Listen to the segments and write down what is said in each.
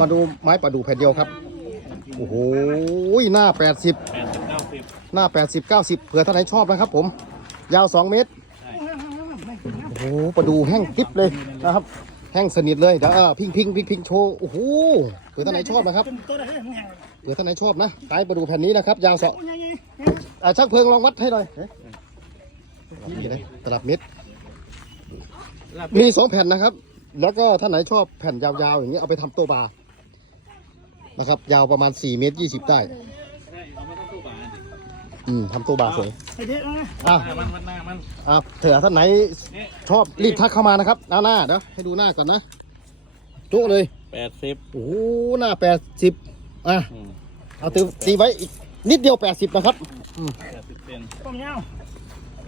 มาดูไม้ประดู่แผ่นเดียวครับ โอ้โห หน้า 80แปดสิบเก้าสิบหน้า 80 90 เผื่อท่านไหนชอบนะครับผม ยาว 2 เมตร โอ้โหประดูแห้งกริบเลยนะครับ แห้งสนิทเลย เดี๋ยวเออพิงพิงพิงพิงโชว์ โอ้โห เผื่อท่านไหนชอบนะครับ เผื่อท่านไหนชอบนะไม้ประดูแผ่นนี้นะครับ ยาวสองอ่าช่างเพลิงลองวัดให้หน่อยเอ๊ะนี่นะตลับเม็ดมีสองแผ่นนะครับ แล้วก็ท่านไหนชอบแผ่นยาวๆอย่างนี้เอาไปทำโต๊ะบาร์ นะครับ ยาวประมาณ 4 เมตร 20 ได้ใช่เราไม่ต้องตู้บาดิอืมทำโต๊ะบาร์สวยไอเด็กนะอะหน้ามันมันหน้ามันอะเถื่อท่านไหนนี่ชอบรีบทักเข้ามานะครับหน้าหน้าเดี๋ยวให้ดูหน้าก่อนนะจุเลยแปดสิบโอ้โหหน้า80อะอืมเอาตีตีไว้อีกนิดเดียว80นะครับแปดสิบเซนต้มยาว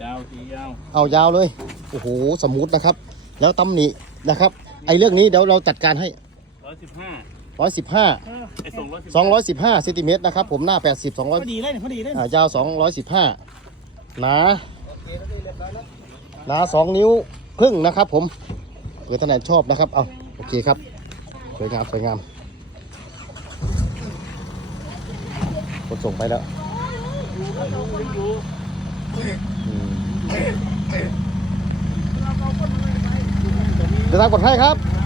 ยาวทียาว เอายาวเลย โอ้โห สมูทนะครับ แล้วตำหนินะครับ ไอ้เรื่องนี้เดี๋ยวเราจัดการให้ร้อยสิบห้า 115เออไอ้ส่งร้อยสิบ215เซนติเมตรนะครับผมหน้า80พอ200ดีเลยพอดีเลยอ่ายาว215หนาหนา2นิ้วครึ่งนะครับ ผมเผื่อท่านไหนชอบนะครับเอาโอเคครับสวยงามสวยงามกดส่งไปแล้วอืมเดี๋ยวทางกดให้ครับไปแล้ว